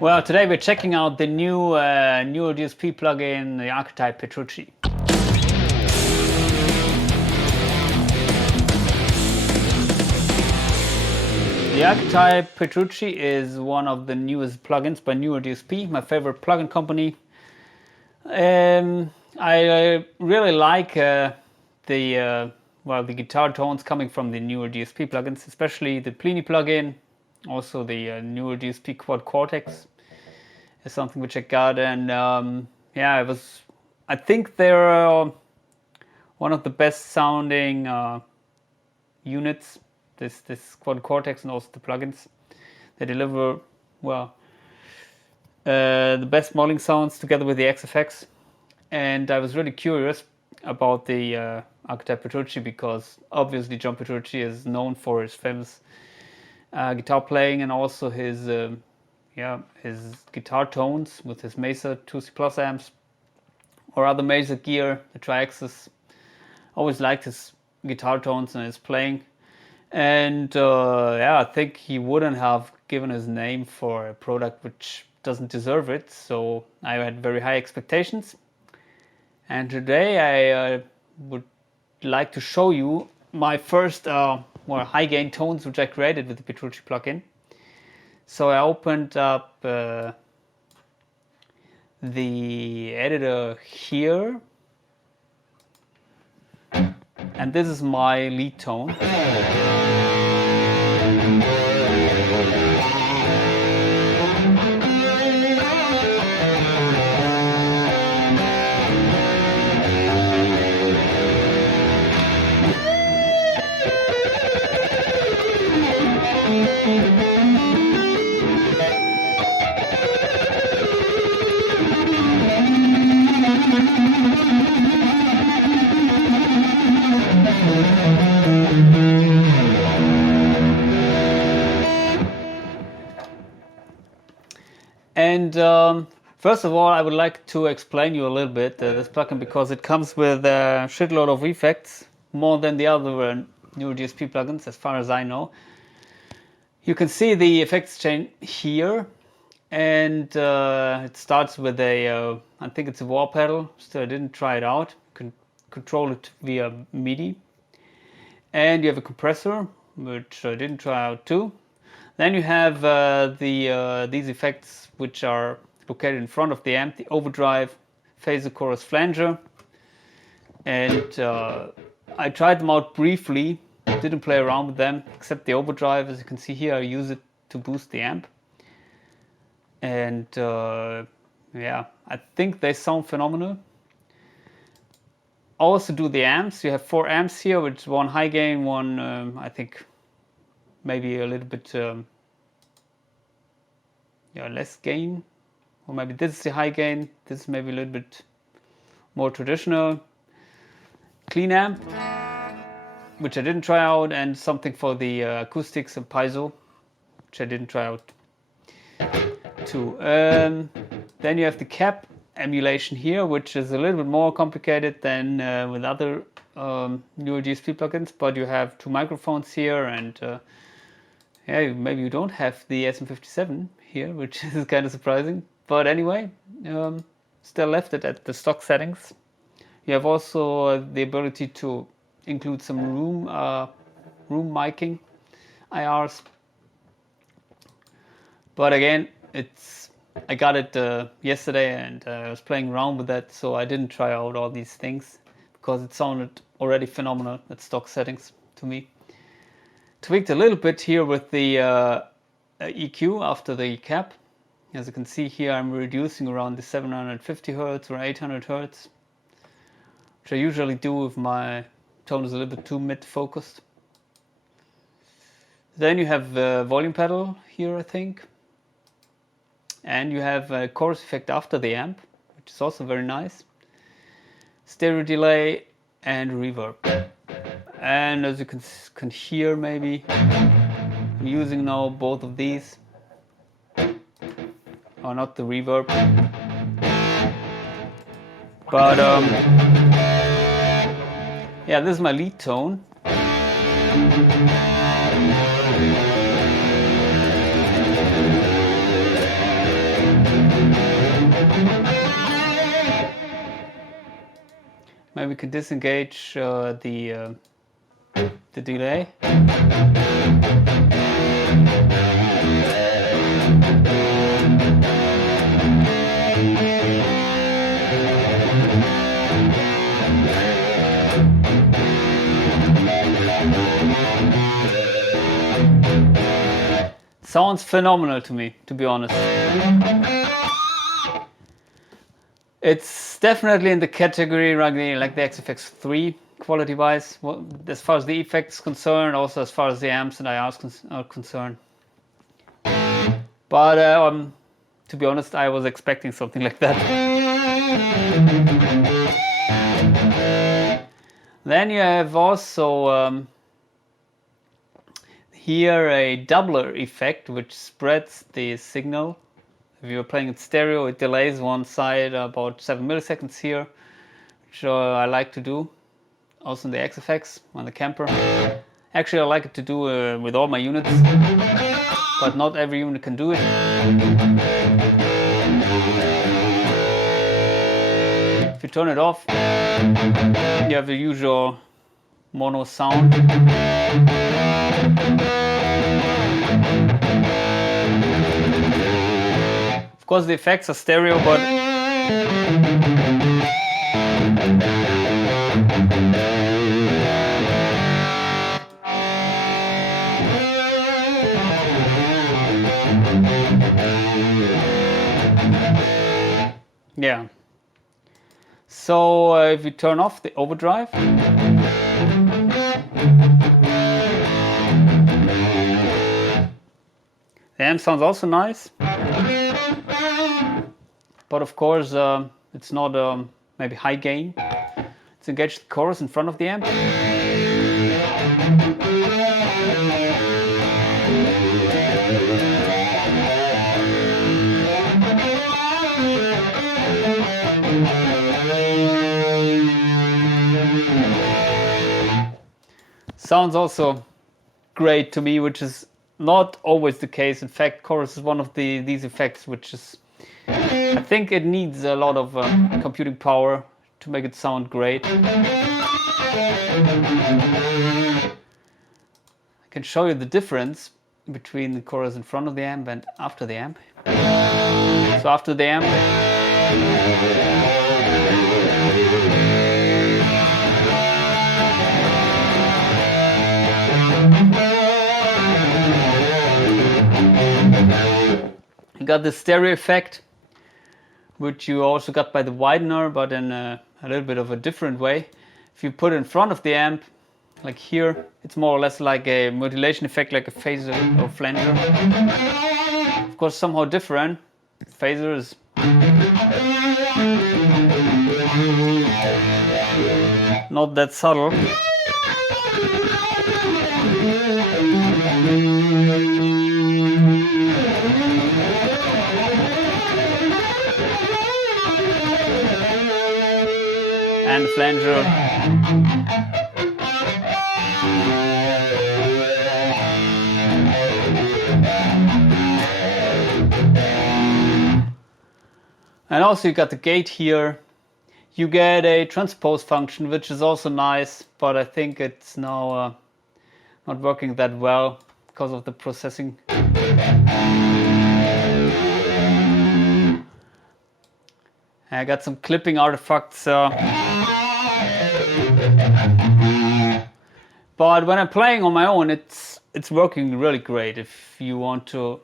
Well, today we're checking out the new DSP plugin, the ArchetypePetrucci. The ArchetypePetrucci is one of the newest plugins by Newer DSP, my favorite plugin company. I really like the guitar tones coming from the Newer DSP plugins, especially the Plini plugin. Also the Newer DSP Quad Cortex is something which I got, and yeah, I think they're one of the best sounding units. This Quad Cortex and also the plugins. They deliver the best modeling sounds together with the XFX, and I was really curious about the ArchetypePetrucci because obviously John Petrucci is known for his famous guitar playing and also his guitar tones with his Mesa 2C Plus amps or other Mesa gear, the Tri-Axis. Always liked his guitar tones and his playing, and yeah, I think he wouldn't have given his name for a product which doesn't deserve it, so I had very high expectations. And today I would like to show you my first more high gain tones which I created with the Petrucci plugin. So I opened up the editor here, and this is my lead tone. And first of all, I would like to explain you a little bit this plugin because it comes with a shitload of effects, more than the other Newer DSP plugins, as far as I know. You can see the effects chain here, and it starts with a, I think it's a wah pedal, still I didn't try it out. You can control it via MIDI. And you have a compressor, which I didn't try out too. Then you have these effects which are located in front of the amp, the overdrive, phaser, chorus, flanger. And I tried them out briefly, didn't play around with them, except the overdrive. As you can see here, I use it to boost the amp. And yeah, I think they sound phenomenal. I also do the amps. You have 4 amps here, which one high gain, one I think maybe a little bit less gain, or maybe this is the high gain, this is maybe a little bit more traditional. Clean amp, which I didn't try out, and something for the acoustics and piezo, which I didn't try out too. Then you have the cap emulation here, which is a little bit more complicated than with other newer DSP plugins, but you have 2 microphones here, and yeah, maybe you don't have the SM57 here, which is kind of surprising, but anyway, still left it at the stock settings. You have also the ability to include some room miking IRs, but again, I got it yesterday, and I was playing around with that, so I didn't try out all these things because it sounded already phenomenal at stock settings to me. Tweaked a little bit here with the EQ after the cap. As you can see here, I'm reducing around the 750 Hz or 800 Hz, which I usually do if my tone is a little bit too mid-focused. Then you have the volume pedal here, I think. And you have a chorus effect after the amp, which is also very nice. Stereo delay and reverb. And as you can hear, maybe I'm using now both of these. Oh, not the reverb. But yeah, this is my lead tone. Maybe we can disengage the delay. Sounds phenomenal to me, to be honest. It's definitely in the category like the XFX 3 quality-wise, as far as the effects is concerned, also as far as the amps and IRs are concerned. But to be honest, I was expecting something like that. Then you have also here a doubler effect, which spreads the signal. If you're playing it stereo, it delays one side about 7 milliseconds here, which I like to do. Also in the XFX on the camper. Actually, I like it to do with all my units, but not every unit can do it. If you turn it off, you have the usual mono sound. Of course, the effects are stereo, but yeah. So if you turn off the overdrive, the amp sounds also nice, but of course it's not maybe high gain. Let's engage the chorus in front of the amp. Sounds also great to me, which is not always the case. In fact, chorus is one of these effects which is, I think it needs a lot of computing power to make it sound great. I can show you the difference between the chorus in front of the amp and after the amp. So after the amp, you got the stereo effect, which you also got by the widener, but in a little bit of a different way. If you put it in front of the amp, like here, it's more or less like a modulation effect, like a phaser or flanger. Of course, somehow different. Phaser is not that subtle. And the flanger. And also you got the gate here. You get a transpose function, which is also nice, but I think it's now not working that well because of the processing. I got some clipping artifacts. But when I'm playing on my own, it's working really great. If you want to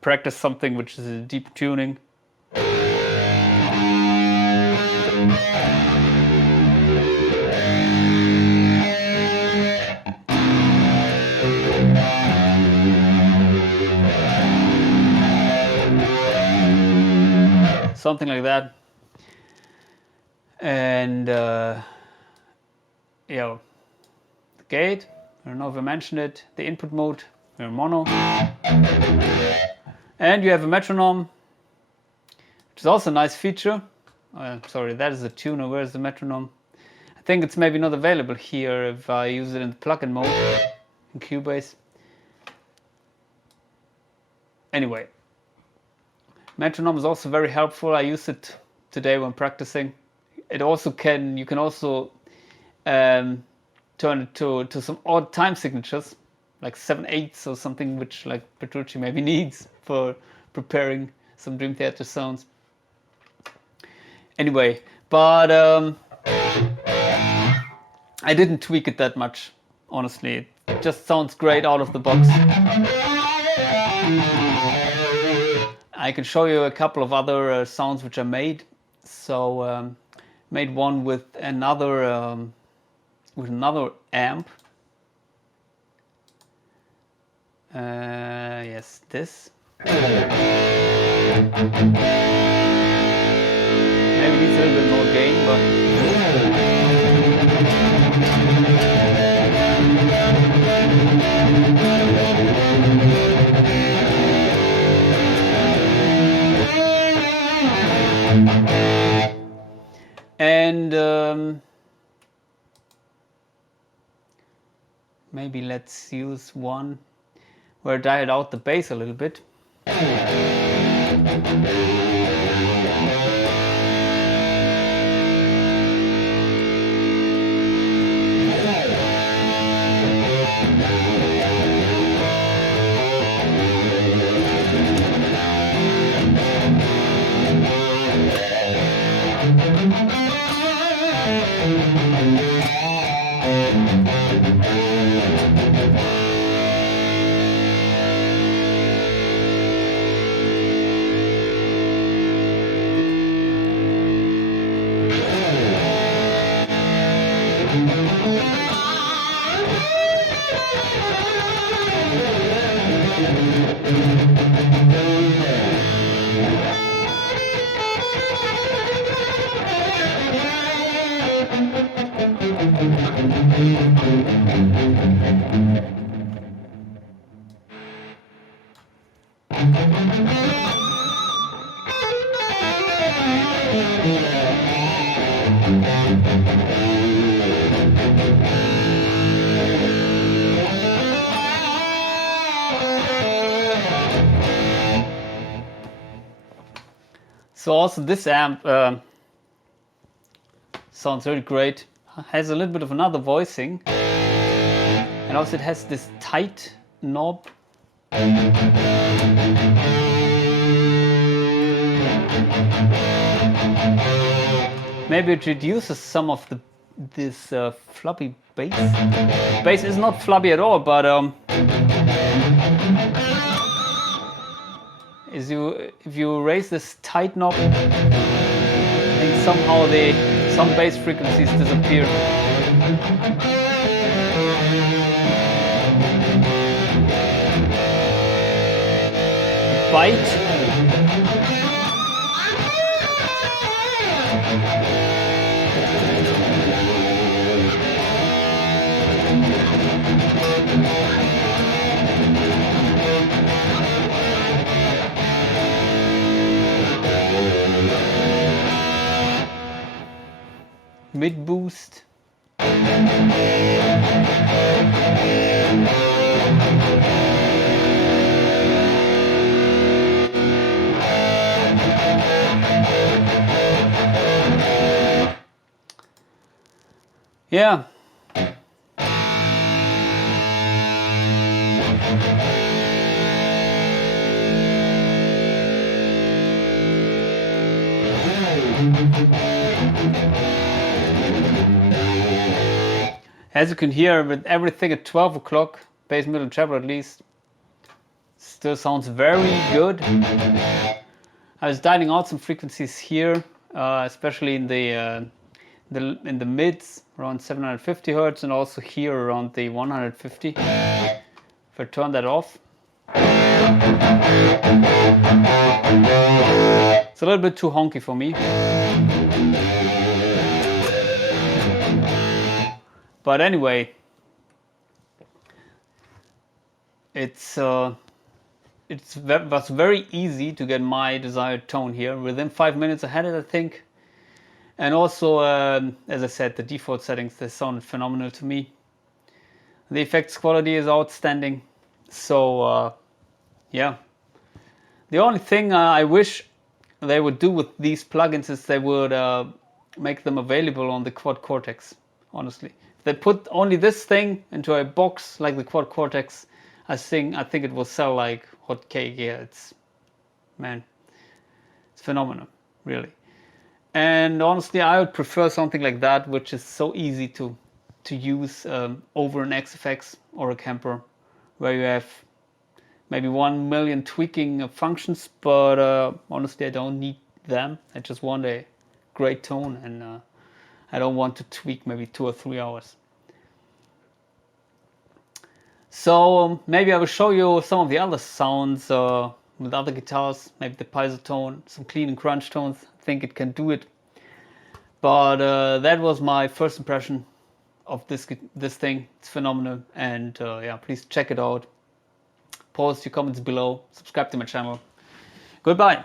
practice something which is a deep tuning. Something like that. And yeah, the gate, I don't know if I mentioned it, the input mode, we're mono. And you have a metronome, which is also a nice feature. Sorry, that is the tuner. Where's the metronome? I think it's maybe not available here if I use it in the plugin mode in Cubase. Anyway, metronome is also very helpful. I use it today when practicing. it also you can also turn it to some odd time signatures, like 7/8 or something, which like Petrucci maybe needs for preparing some Dream Theater sounds. Anyway, but I didn't tweak it that much, honestly. It just sounds great out of the box. I can show you a couple of other sounds which I made. So made one with another amp. Yes, this. Maybe needs a little bit more gain, but and maybe let's use one where I dialed out the bass a little bit. So also this amp sounds really great. Has a little bit of another voicing, and also it has this tight knob. Maybe it reduces some of this floppy bass. Bass is not floppy at all, but if you raise this tight knob, I think somehow some bass frequencies disappear. Bite. Mid boost. Yeah. As you can hear, with everything at 12 o'clock, bass, middle, treble at least, still sounds very good. I was dialing out some frequencies here, especially in the mids around 750 Hertz, and also here around the 150. If I turn that off, it's a little bit too honky for me. But anyway, it was very easy to get my desired tone here. Within 5 minutes I had it, I think. And also, as I said, the default settings, they sounded phenomenal to me. The effects quality is outstanding. So, yeah. The only thing I wish they would do with these plugins is they would make them available on the Quad Cortex, honestly. If they put only this thing into a box like the Quad Cortex, I think it will sell like hotcake. Yeah, it's phenomenal, really. And honestly, I would prefer something like that, which is so easy to use over an XFX or a Kemper, where you have maybe 1 million tweaking functions, but honestly, I don't need them. I just want a great tone, and I don't want to tweak maybe 2 or 3 hours. So maybe I will show you some of the other sounds with other guitars, maybe the piezo tone, some clean and crunch tones. I think it can do it. But that was my first impression of this thing. It's phenomenal, and yeah, please check it out. Post your comments below, subscribe to my channel. Goodbye.